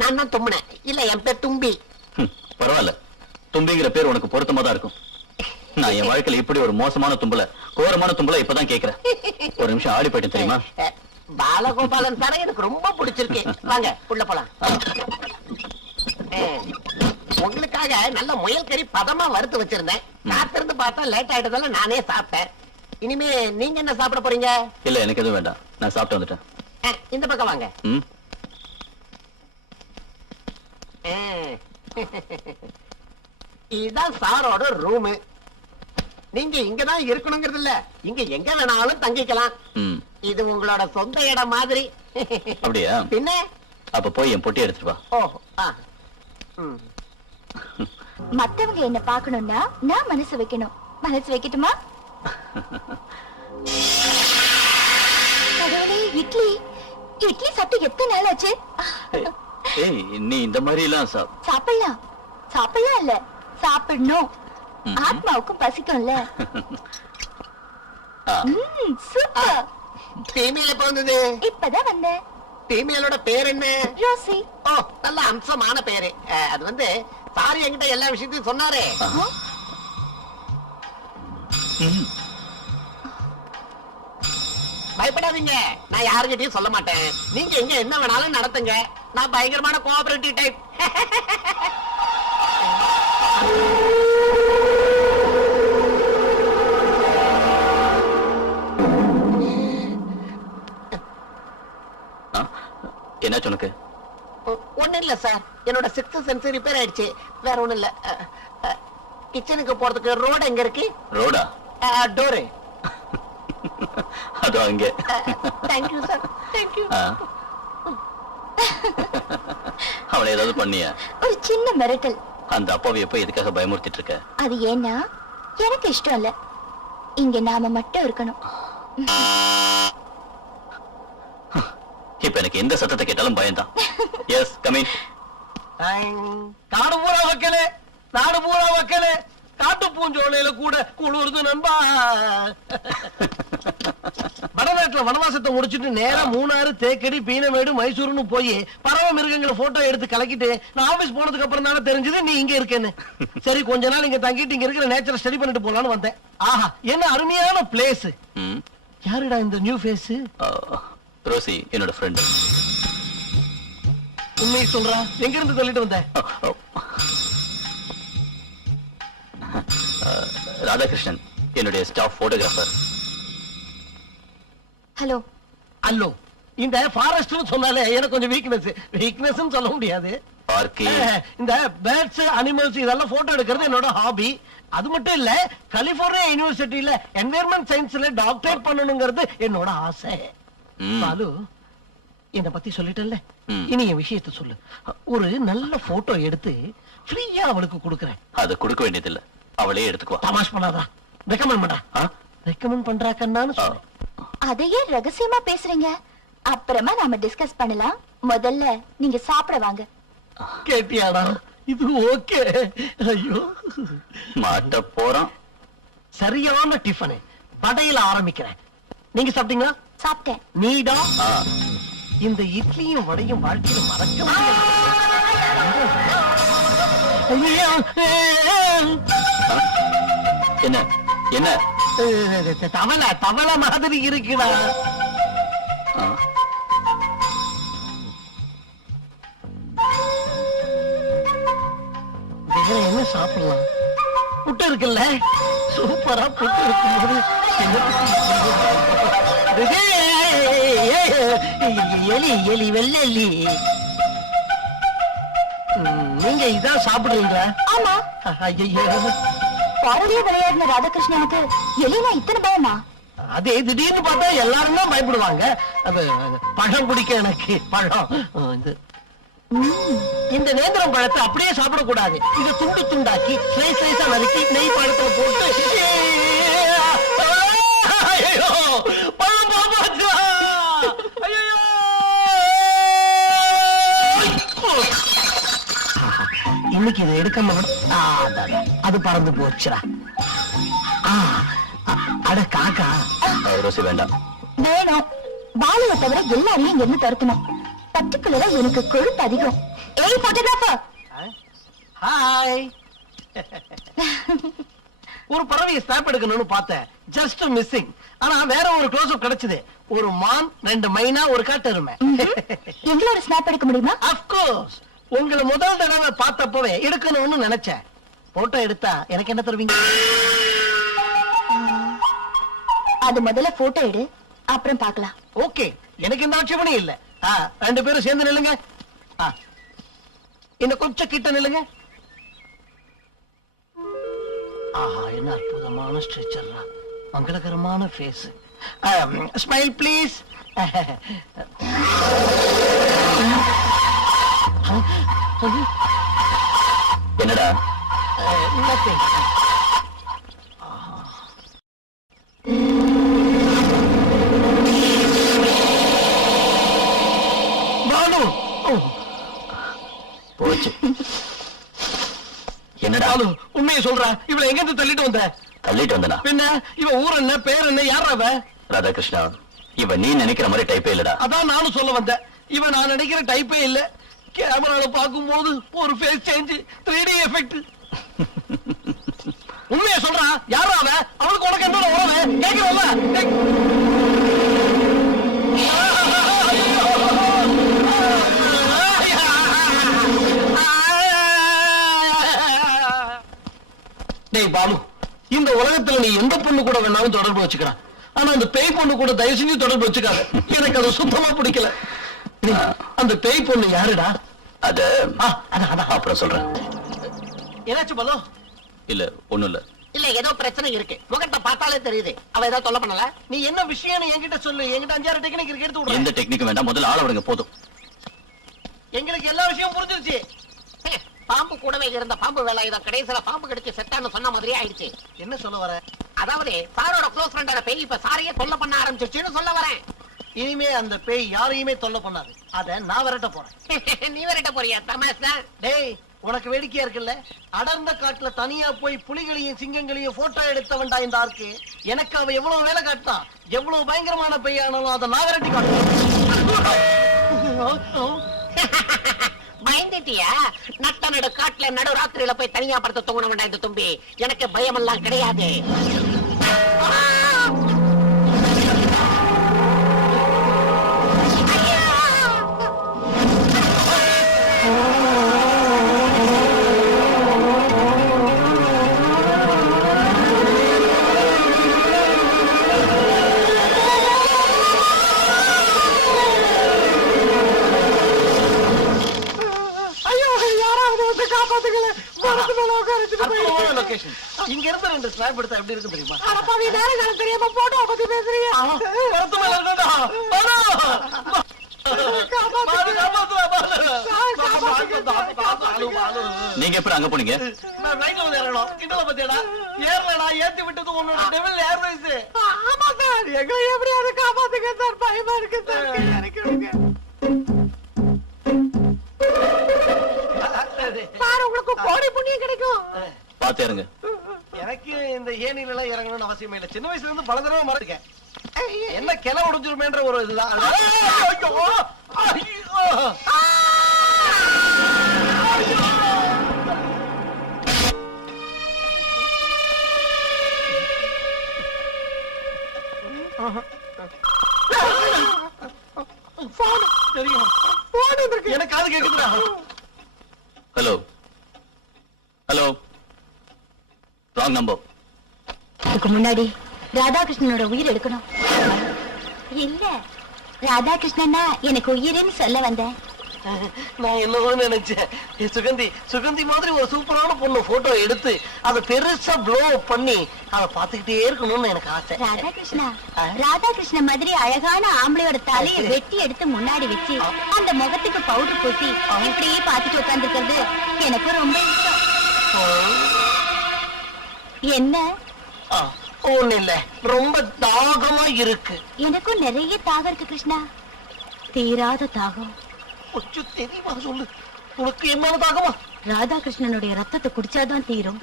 நான் தான் தும்முனேன். இல்ல என் பேர் தும்பி. பரவாயில்ல, தும்பிங்கிற பேர் உனக்கு பொருத்தமா தான் இருக்கும். நான் என் வாழ்க்கையில இப்படி ஒரு மோசமான தும்பல, கோரமான தும்பல இப்பதான் கேக்குறேன். ஒரு நிமிஷம் ஆடி போயிட்டு தெரியுமா? பாலகோபாலன் சார எனக்கு ரொம்ப பிடிச்சிருக்கு. வாங்க உள்ள போலாம். உங்களுக்காக நல்ல முயல் கறி பதமா வறுத்து வச்சிருந்தேன். காத்திருந்து பார்த்தா லேட் ஆயிட்டதால நானே சாப்பிட்டேன். இனிமே நீங்க என்ன சாப்பிட போறீங்க? இல்ல, எனக்கு எதுவும் வேண்டாம், நான் சாப்பிட்டு வந்துட்டேன். இந்த பக்கம் வாங்க. இதுதான் சாரோட ரூம். நீங்க இங்கதான் இருக்கணுங்கிறது இல்ல, இங்க எங்க வேணாலும் தங்கிக்கலாம். இது உங்களோட சொந்த இடம் மாதிரி. அப்படியா? பின்ன அப்ப போய் என் பொட்டி எடுத்துட்டு வா. ஓஹோ. மத்தவங்க என்ன பாக்கணும்னா நான் மனசு வைக்கணும். மனசு வைக்கட்டுமா? இட்லி இட்லி சாப்பிட்டு எத்தனை நாள் ஆச்சு? ஏய், நீ இந்த மாதிரி எல்லாம் சாப்பிடலாம். சாப்பிடலாம் இல்ல, சாப்பிடணும். ஆத்மாவுக்கும் பசிக்கும்ல. சூப்பர். ஃபீமேல் எப்ப வந்தது? இப்பதான் வந்தேன். ஃபீமேலோட பேர் என்ன? ரோசி. ஓ, நல்ல அம்சமான பேரு. அது வந்து சாரி என்கிட்ட எல்லா விஷயத்தையும் சொன்னாரே. பயப்படாதீங்க, நான் யாருக்கிட்டையும் சொல்ல மாட்டேன். நீங்க எங்க என்ன வேணாலும் நடத்துங்க. நான் பயங்கரமான கோஆபரேட்டிவ் டைப். என்ன சொன்னக்கு? ஒண்ணு இல்ல சார், என்னோட 6th சென்ஸ் ரிப்பேர் ஆயிடுச்சு. வேற ஒண்ணு இல்ல. கிச்சனுக்கு போறதுக்கு ரோடு எங்க இருக்கு? ரோடா? டோரு. அது அங்க. Thank you sir, thank you. அவளை ஏதாவது பண்ணியா? ஒரு சின்ன மிரட்டல். அந்த அப்பாவை எப்ப எதுக்காக பயமுறுத்திட்டு இருக்க? அது ஏன்னா எனக்கு இஷ்டம் இல்ல, இங்க நாம மட்டும் இருக்கணும். இப்ப எனக்கு எந்த சத்தத்தை கேட்டாலும் பயம்தான். Yes, come in. காடு பூரா வைக்கல, நாடு பூரா வைக்கல, காட்டு பூஞ்சோலையில கூட குளிர்ந்து நண்பா. வடநாட்டுல வனவாசத்தை முடிச்சுட்டு நேரா மூணாறு, தேக்கடி, பீனமேடு, மைசூர்னு போய் பறவை மிருகங்களை போட்டோ எடுத்து கலக்கிட்டு நான் ஆபீஸ் போனதுக்கு அப்புறம் தானே தெரிஞ்சது நீ இங்க இருக்கேன்னு. சரி, கொஞ்ச நாள் இங்க தங்கிட்டு இங்க இருக்கிற நேச்சரை ஸ்டடி பண்ணிட்டு போலான்னு வந்தேன். ஆஹா, என்ன அருமையான பிளேஸ். யாருடா இந்த நியூ ஃபேஸ்? ரோசி, என்னோட ஃப்ரெண்ட். உண்மையை சொல்றா, எங்க இருந்து தள்ளிட்டு வந்த? ராதாகிருஷ்ணன், என்னுடைய ஸ்டாஃப் போட்டோகிராஃபர். ஹலோ. அல்லோ, இந்த ஃபாரஸ்ட்னு சொன்னாலே எனக்கு கொஞ்சம் வீக்னஸ் சொல்ல முடியாது. இந்த பேர்ட்ஸ், அனிமல்ஸ் இதெல்லாம் போட்டோ எடுக்கிறது என்னோட ஹாபி. அது மட்டும் இல்ல, கலிபோர்னியா யூனிவர்சிட்டியில என்வைரன்மெண்ட் சயின்ஸ்ல டாக்டரேட் பண்ணணுங்கிறது என்னோட ஆசை. பாலு, என்ன பத்தி சொல்லிட்டல்ல, இனி என் விஷயத்தை சொல்லு. ஒரு நல்ல போட்டோ எடுத்து ஃப்ரீயா அவளுக்கு கொடுக்கறேன். அது கொடுக்க வேண்டியதில்லை, அவளே எடுத்துக்குவா. தமாஷ் பண்ணாதா, ரெக்கமெண்ட் பண்றா. ரெக்கமெண்ட் பண்றாக்கன்னு சொல்லு. அதையே ரகசியமா பேசுறீங்க, அப்புறமா நாம டிஸ்கஸ் பண்ணலாம். முதல்ல நீங்க சாப்பிட வாங்க. கேட்டியாடா? இது ஓகே. ஐயோ, மாட்ட போறான். சரியான டிஃபன். படையில ஆரம்பிக்கிறேன். நீங்க சாப்பிட்டீங்களா? சாப்பிட்டேன். நீடா? இந்த இட்லியும் வடையும் வாழ்க்கையில மறக்க என்ன என்ன தவளை தவளை மாதிரி இருக்குடா. என்ன சாப்பிடலாம்? புட்டு இருக்குல்ல, சூப்பரா புட்டு இருக்கும்போது எலி எலி வெள்ளி. நீங்க இதான் சாப்பிடுறீங்களா? ஆமா. ஐயோ, பறவையே விளையாடின ராதாகிருஷ்ணனுக்கு எலினா இத்தனை பயமா? அதே திடீர்னு பார்த்தா எல்லாரும் தான் பயப்படுவாங்க. அது பழம் குடிக்க எனக்கு பழம். இந்த நேந்திரம் பழத்தை அப்படியே சாப்பிடக்கூடாது. இதை துண்டு துண்டாக்கி ஸ்லைஸ் ஸ்லைஸா நறுக்கி நெய் பழத்தை போட்டு இன்னைக்கு இதை எடுக்காம அது பறந்து போச்சுடா. அட காக்கா. ரோசி வேண்டாம். வேணும். பாலுவை தவிர எல்லாரையும் இங்க இருந்து துரத்தணும். பர்டிகுலரா எனக்கு கொழுப்பு அதிகம். ஏய் போட்டோகிராஃபர், ஹாய். ஒரு பறவையை ஸ்னாப் எடுக்கணும்னு பார்த்தேன், ஜஸ்ட் மிஸ்ஸிங். ஆனா வேற ஒரு க்ளோஸ் அப் கிடைச்சது. ஒரு மான், 2 மைனா, ஒரு காட்டெருமை. எங்களை ஒரு ஸ்னாப் எடுக்க முடியுமா? Of course. உங்களை முதல் தடவை பார்த்தப்பவே எடுக்கணும்னு நினைச்சேன். போட்டோ எடுத்தா எனக்கு என்ன தருவீங்க? அது முதல்ல போட்டோ எடு, அப்புறம் பார்க்கலாம். ஓகே, எனக்கு எந்த ஆட்சேபனையும் இல்ல. 2 பேரும் சேர்ந்து நில்லுங்க. இன்னும் கொஞ்சம் கிட்ட நில்லுங்க. ஆஹா, என்ன அற்புதமான ஸ்ட்ரெச்சர்ரா, மங்களகரமான ஃபேஸ். Smile please. என்னடா nothing. பாலு, போச்சு. என்னடா பாலு, உண்மையை சொல்ற, இவளை எங்க இருந்து தள்ளிட்டு வந்த? தள்ளிட்டு வந்தனா? பின்ன இவ ஊர் என்ன, பேர் என்ன, யார் அவ? ராதாகிருஷ்ணா, இவ நீ நினைக்கிற மாதிரி டைப்பே இல்லடா. அதான் நானும் சொல்ல வந்தேன். இவன் நான் நினைக்கிற டைப்பே இல்ல. கேமரால பாக்கும்போது ஒரு ஃபேஸ் சேஞ்ச், 3D எஃபெக்ட். உண்மையை சொல்றா, யாரா அவ? அவளுக்கு உனக்கு என்னோட உறவு கேக்குறல்ல? டேய் பாலு, இந்த உலகத்துல நீ எந்த பொண்ணு கூட வேணாலும் தொடர்பு வச்சுக்கலாம். ஆனா அந்த பேய் பொண்ணு கூட தயவு செஞ்சு தொடர்பு வச்சுக்காத. எனக்கு அது சுத்தமா பிடிக்கல. அந்த பேய் பொண்ணு யாருடா? அது அதான் அப்புறம் சொல்றேன். என்னாச்சு பாலு? இல்ல ஒண்ணும் இல்ல. இல்ல, ஏதோ பிரச்சனை இருக்கு. முகத்தை பார்த்தாலே தெரியுது. அவ ஏதோ தொல்லை பண்ணல. நீ என்ன விஷயம்னு என்கிட்ட சொல்லு. என்கிட்ட 5-6 டெக்னிக் இருக்கு, எடுத்து விடுறேன். எந்த டெக்னிக் வேண்டாம், முதல்ல ஆள விடுங்க போதும். எங்களுக்கு எல்லா விஷயமும் புரிஞ்சிருச்சு. பாம்பு கூடவே இருந்த பாம்பு வேலை இதை கடைசியில பாம்பு கடிச்சு செத்தான்னு சொன்ன மாதிரியே ஆயிடுச்சு. என்ன சொல்ல வர? அதாவது சாரோட க்ளோஸ் ஃப்ரெண்டான பேய் இப்ப சாரையே தொல்லை பண்ண ஆரம்பிச்சிருச்சுன்னு சொல்ல வரேன். இனிமே அந்த பேய் யாரையுமே தொல்லை பண்ணாது. அத நான் விரட்ட போறேன். நீ வரட்ட போறியா தமாஷா? டேய், உனக்கு வேடிக்கையா இருக்குல்ல? அடர்ந்த காட்டுல தனியா போய் புலிகளையும் சிங்கங்களையும் போட்டோ எடுத்தவன்டா இந்த ஆர்க்கு. எனக்கு அவ எவ்வளவு வேலை காட்டான். எவ்வளவு பயங்கரமான பெய்யானாலும் அதை நான் விரட்டி காட்டுவேன். பயந்துட்டியா? நட்ட நடு காட்டுல நடு ராத்திரியில போய் தனியா படுத்து தூங்கணும் வேண்டாம் இந்த தும்பி. எனக்கு பயம் எல்லாம் கிடையாது. இங்க இருந்து 2 ஸ்னாப் எடுத்தா எப்படி இருக்கு தெரியுமா? தெரியாம போட்டோ பத்தி பேசுறீங்க. நீங்க எப்படி அங்க போனீங்க? ஏத்தி விட்டது உன்னோட டெவில் ஏர்வேஸ். ஆமா சார், எங்க எப்படியாவது காப்பாத்துங்க சார், பயமா இருக்கு சார். சார், உங்களுக்கு கோடி புண்ணியம் கிடைக்கும். பாத்தேருங்க. எனக்கு இந்த ஏனில எல்லாம் இறங்கணும்னு அவசியமே இல்ல. சின்ன வயசுல இருந்து பல தடவை மறந்துருக்கேன். என்ன கிளை உடைஞ்சிருமேன்ற ஒரு இதுதான். எனக்கு காது கேக்குதுடா. Hello hello, wrong number. அதுக்கு முன்னாடி ராதாகிருஷ்ணனோட உயிர் எடுக்கணும். இல்ல, ராதாகிருஷ்ணனா எனக்கு உயிர்னு சொல்ல வந்தேன். நான் என்னவோ நினைச்சேன். சுகந்தி மாதிரி ஒரு சூப்பரான பொண்ணு போட்டோ எடுத்து அதை பெருசா ப்ளோ பண்ணி அதை பாத்துக்கிட்டே இருக்கணும்னு எனக்கு ஆசை. ராதாகிருஷ்ண மாதிரி அழகான ஆம்பளையோட தலையை வெட்டி எடுத்து முன்னாடி வச்சு அந்த முகத்துக்கு பவுடர் பூசி இப்படியே பாத்துட்டு உட்கார்ந்து இருக்கிறது எனக்கு ரொம்ப இஷ்டம். என்ன? ஒண்ணு இல்ல, ரொம்ப தாகமா இருக்கு. எனக்கும் நிறைய தாகம் இருக்கு கிருஷ்ணா, தீராத தாகம். கொஞ்சம் தெளிவா சொல்லு, உனக்கு என்ன தாகமா? ராதாகிருஷ்ணனுடைய ரத்தத்தை குடிச்சாதான் தீரும்.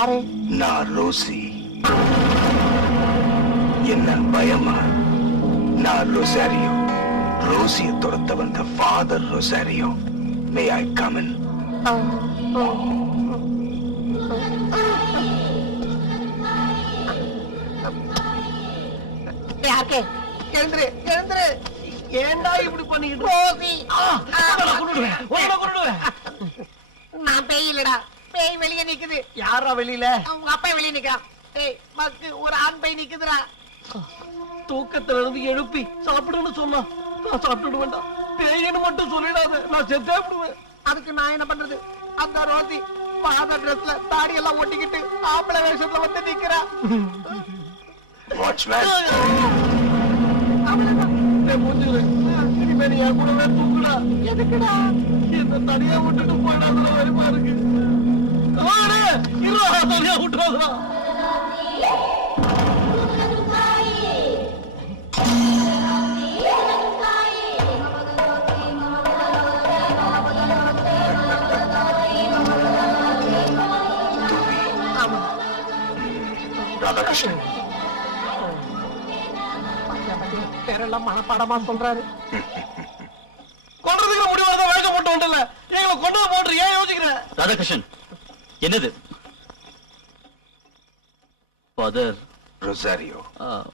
யாரு? நான் ரோசி. என்ன பயமா? நான் ரொசாரியோ. ரோசியை துரத்த வந்த father Rosario. May I come in? யாருக்கு? எழுந்துரு எழுந்துரு. ஏன்டா இப்படி பண்ணிக்கிட்டு ரோசி. கொண்டுடுவேன். நான் பேய் இல்லடா, பேய் வெளியே நிக்குது. யாரா வெளியில? உங்க அப்பா வெளியே நிக்கிறான். ஏய் மக்கு, ஒரு ஆண் பேய் நிக்குதுடா. தூக்கத்துல இருந்து எழுப்பி சாப்பிடுன்னு சொன்னா நான் சாப்பிட்டு வேண்டாம். பேயன்னு மட்டும் சொல்லிடாத, நான் செத்தே விடுவேன். அதுக்கு நான் என்ன பண்றது? அந்த ரோசி பாத ட்ரெஸ்ல தாடி எல்லாம் ஒட்டிக்கிட்டு ஆம்பளை வேஷத்துல வந்து நிக்கிறா. வாட்ச்மேன், இனிமே நீ என் கூடவே தூக்குடா. எதுக்குடா? என்ன தனியா விட்டுட்டு போயிடாதுல வருமா இருக்கு. தனியா விட்டுறாதுடா. ராதாகிருஷ்ணன், பேரெல்லாம் மனப்பாடமா சொல்றாரு. கொன்றதுக்கு முடிவாத வழக்க போட்டு உண்டல்ல, எங்களை கொண்டா போட்டு ஏன் யோசிக்கிற? ராதாகிருஷ்ணன், என்னது? Father Rosario.